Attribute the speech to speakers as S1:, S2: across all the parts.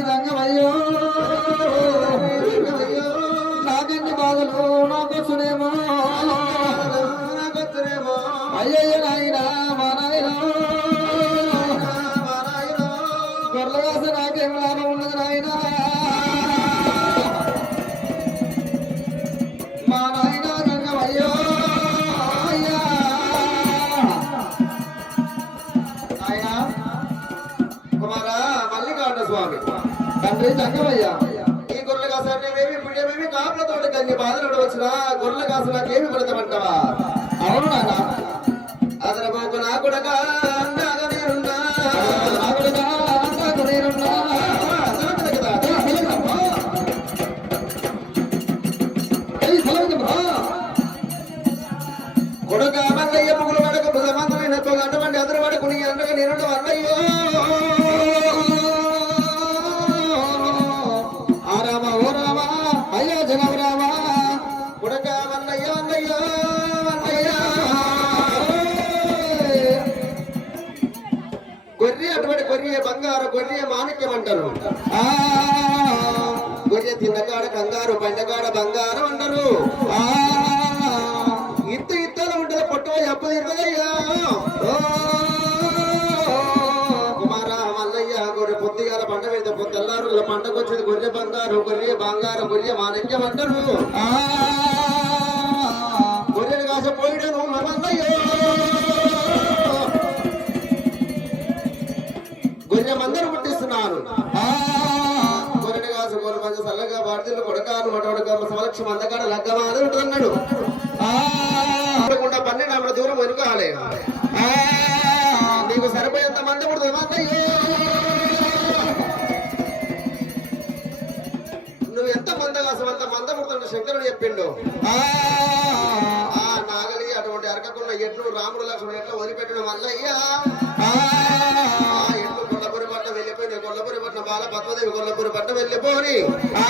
S1: రంగమయ్యో నాకెన్ని బాధలు నాకొచ్చునేమో. నాకొచ్చునేమో. నాయనా మా నాయన
S2: గొర్రెగాస నాకేం లాభం
S1: ఉండదు మా
S2: నాయన రంగమయ్యో
S1: అయ్యా. నాయనా కుమారా మల్లికార్జున స్వామి. తండ్రి జంగమయ్యా ఈ గొర్రెలు కాసాన్ని మేమి పుణ్యమేమి
S2: కాపులతోటి కన్ని బాధలు వచ్చిన గొర్రెలు కాసు నాకేమి
S1: ఫలితమంటావా అవును నాన్న. అతను నా కూడా గొర్రె తిన్నకాడ కంగారు బండకాడ బంగారం అంటారు.
S2: ఆ,
S1: ఇత్తు ఇత్తలు ఉంటుంది పొట్టు ఎప్పు తింటుందయ్యా
S2: ఓ,
S1: కుమార మల్లయ్య గొర్రె పొద్దుగాల పంట పెడితే పొద్దుల్లారు పంటకు వచ్చేది గొర్రె బంగారు గొర్రె బంగారు గొర్రె మాణిక్యం అంటారు. గొర్రెలు కాసే పోయిడను మల్లయ్య. మందకాడ లగ్గమాదని ఉంటుందన్నాడు అని పన్నెండు దూరం వెనుకాలే. నీకు సరిపోయేంత మంది పుడుతుంది మల్లయ్య నువ్వు ఎంత మంద అసలు అంత మంద పుడుతుంటే శంకరుడు చెప్పిండు.
S2: ఆ,
S1: నాగలి అటువంటి అరకకున్న ఎట్లు రాముడు లక్ష్మణుడు ఎట్లా వదిలిపెట్టడం మల్లయ్య
S2: ఆ,
S1: ఆ ఎట్లు కొల్లపురి పట్ల వెళ్ళిపోయిన కొల్లపురి పట్ల బాల పద్మదేవి కొల్లపురి పట్ల వెళ్ళిపోని.
S2: ఆ,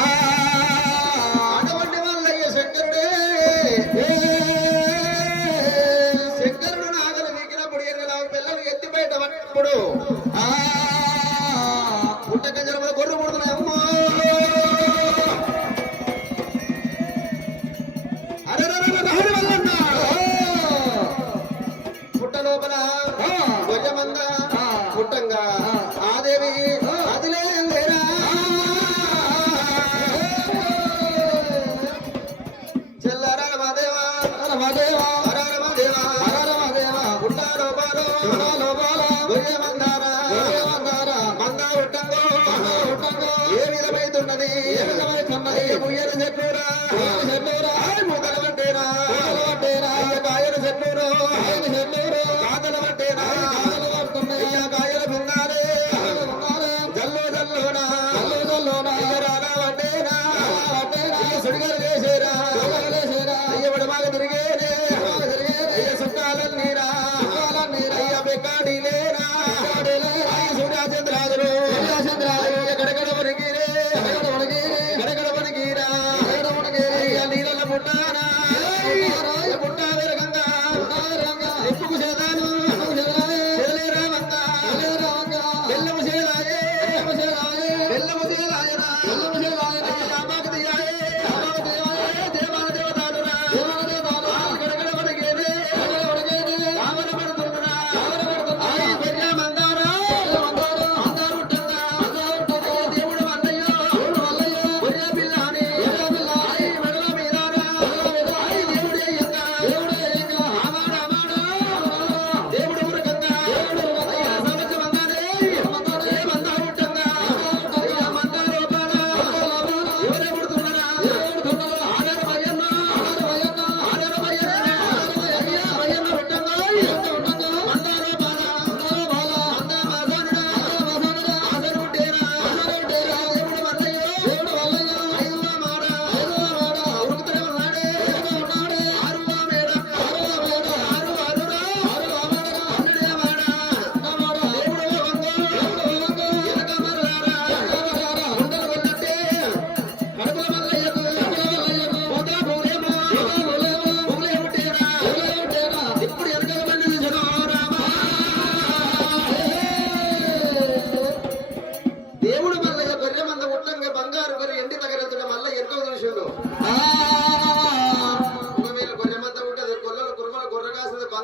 S1: ఏ విధమైతున్నది? ముయ్యలు చెట్టురా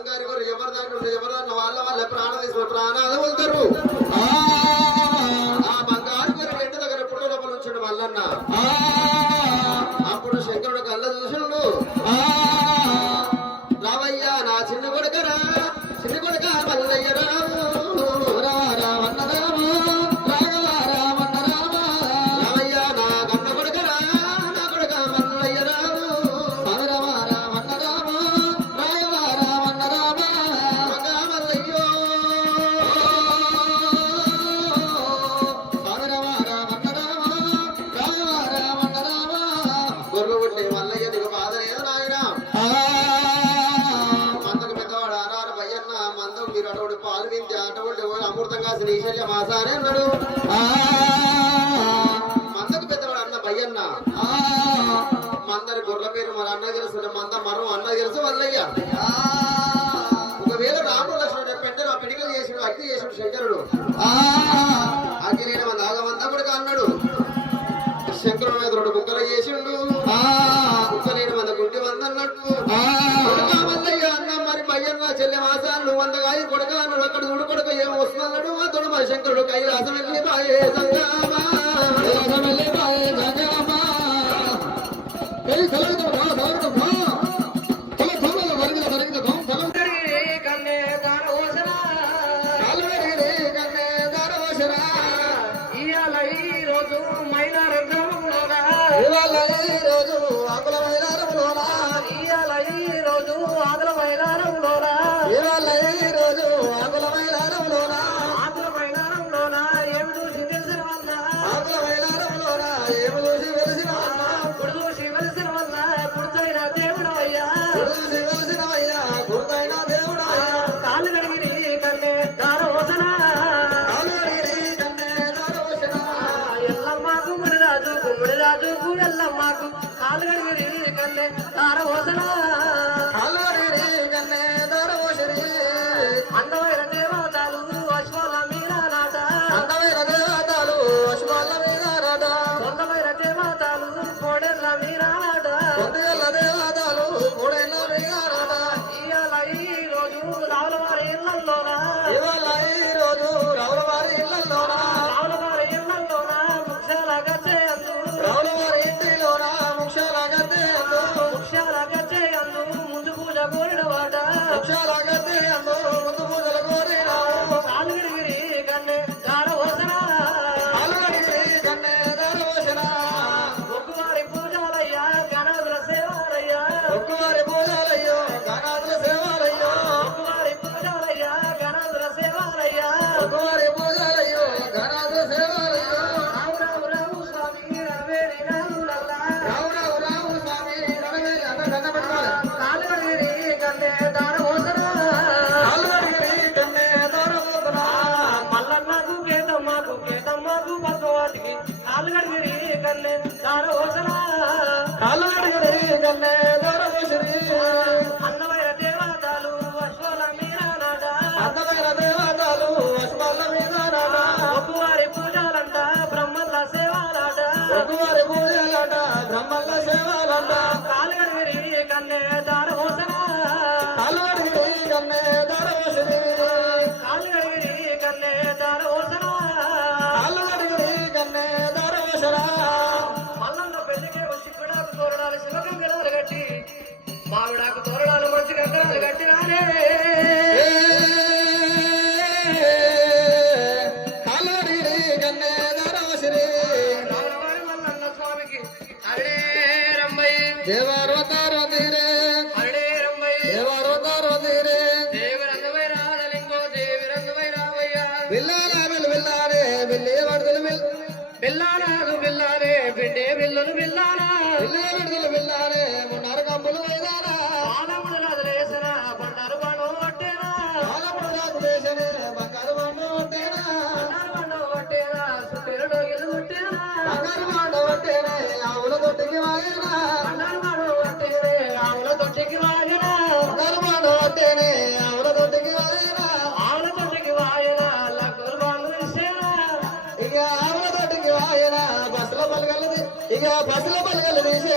S1: అహంకారి
S2: ఎవరు ఎవరు దాని ఎవరు
S1: వాళ్ళ
S2: వాళ్ళ ప్రాణం తీసుకున్న ప్రాణాలు వెళ్తారు తెలుసు వల్లయ్యా ఒకవేళ రాముడు లక్ష్మణుడు పెట్టరు ఆ పిడికలు చేసిన అగ్ని చేసిన శంకరుడు. ఆగిరేన నాగమంతకుడు అన్నాడు. శంకరుడు మీద రెండు కుక్కలు చేసిండు. కుక్కలేని వంద గుండి వంద అన్న మరి పయ్యన్న చెల్లె మాసాలు వంద కాదు అక్కడ ఏమో మా శంకరుడు కైలాసం వెళ్ళి বদলা será.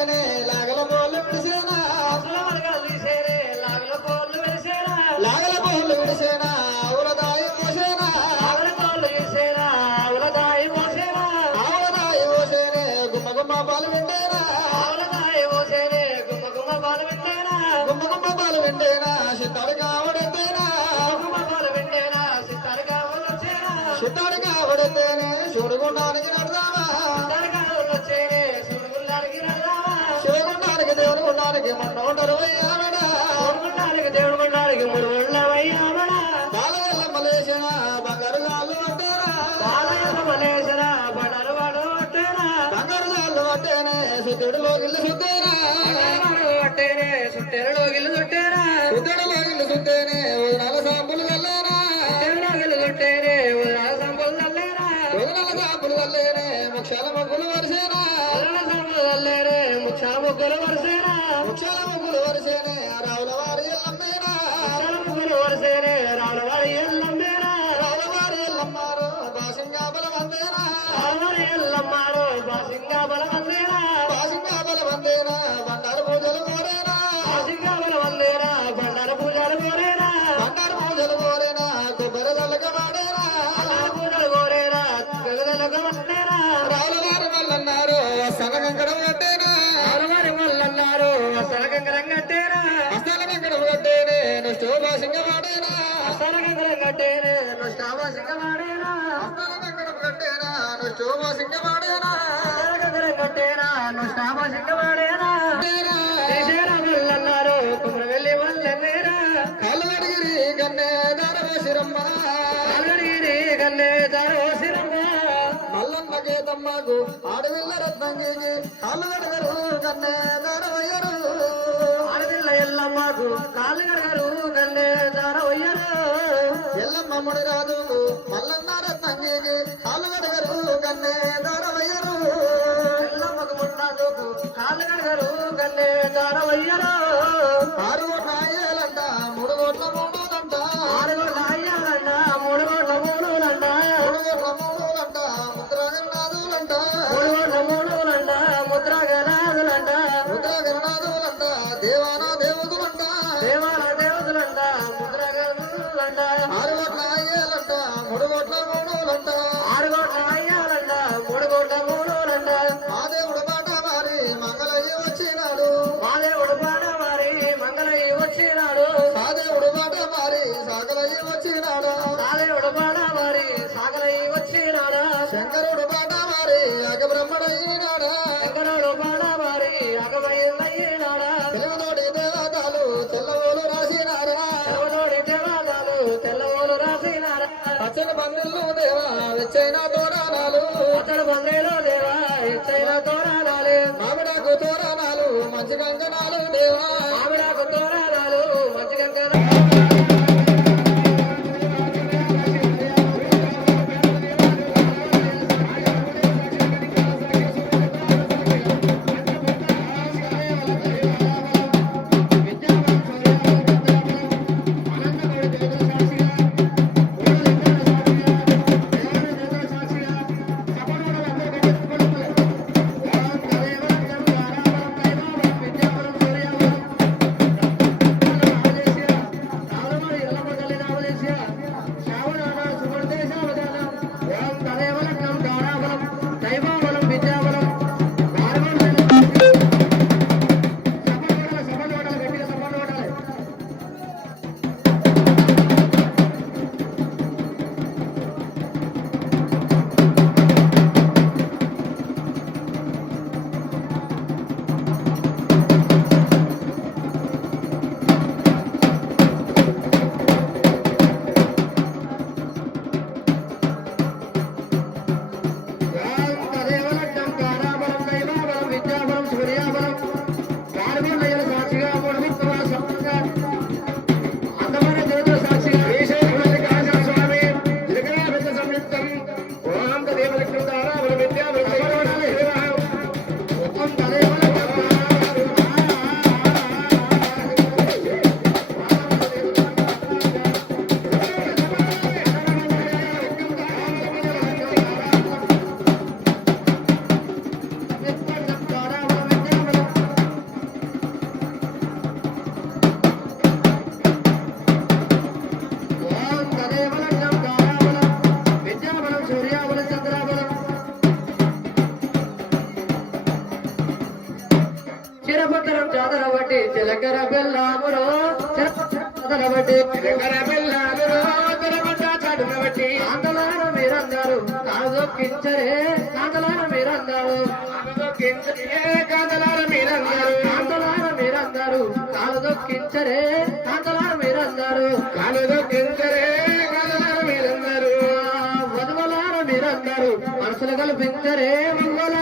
S2: ನೆಲ కట్టేనా నెక్స్ట్ బాసింగా వాడేనా
S3: సరకంగరం కట్టేనా నుష్టావాసింగ వాడేనా శ్రీశైల వల్లన్నారు కుమ్రవెల్లి వల్లనేరా
S2: కాలువడిగిరి గన్నే దానవేసిరమ్మ
S3: అల్లడిగిరి గల్లే దారోసిరమ్మ
S2: మల్లన్న గీతమ్మకు ఆడవిల్ల రత్నంగికి కాలువడిగరు గన్నే దానవయ్యరు
S3: ఆడపిల్ల ఎల్లమ్మకు కాళ్ళు గడగరు గల్లే దారవయ్యరు
S2: ఎల్లమ్మ ముడి రాజుకు మల్లన్న రత్నంగికి కాలువడిగరు గన్నే దానవయ్యరు
S3: ఎల్లమ్మకు మున్నాదుకు కాళ్ళు గడగరు గల్లే దారవయ్యరు.
S2: ఆరు అయ్యేలంట మూడు కోట్ల మూడులంట
S3: ఆరు కోట్ల అయ్యాలంట మూడు కోట్ల మూడులంట
S2: మూడు కోట్ల మూడులంట ముద్రగణనాథులంట
S3: మూడు కోట్ల మూడులంట ముద్ర గనాదులంట
S2: ముద్రగణనాథులంట దేవానా దేవతలంట.
S3: దేవాల దేవతలంట ముద్ర
S2: మూడులంట ఆ దేవుడు మాట మారి మంగళయ్య వచ్చినాడు.
S3: మా దేవుడు పాట వారి మంగళయ్య వచ్చినాడు.
S2: ఆ దేవుడు మాట మారి సాగలయ్య వచ్చినాడు.
S3: మా దేవుడు పాట వారి సాగలయ్య వచ్చినాడు.
S2: శంకరుడు మాట మారి అగబ్రహ్మడయ్యినాడా.
S3: శంకరుడు పాట వారి అగమయ్యనాడా
S2: తెలుగుతోటి దేవతలు తెల్లవోలు రాసినారా.
S3: ఎవరోడి దేవాదాలు తెల్లవోలు రాసినారా.
S2: పచ్చని బంధువులు దేవా వెచ్చైన తోరణాలు.
S3: అతడు బందేలో దేవా
S2: మామిడాకు తోరణాలు మంచి కంకణాలు దేవా.
S3: ఆవిడకు తోరాడాలు చిరపత్రం చాదర బట్టి చిలకర బెల్లామురో చాదర బట్టి చిలకర బెల్లామురో చిరపట్ట చాదర బట్టి ఆందోళన మీరందరూ కాదొక్కించరే ఆందోళన మీరందరూ కాదొక్కించరే కాదలార మీరందరూ ఆందోళన మీరందరూ కాదొక్కించరే ఆందోళన మీరందరూ కాదొక్కించరే కాదలార మీరందరూ. వధువలార మీరందరూ మనసులు కల్పించరే మంగళ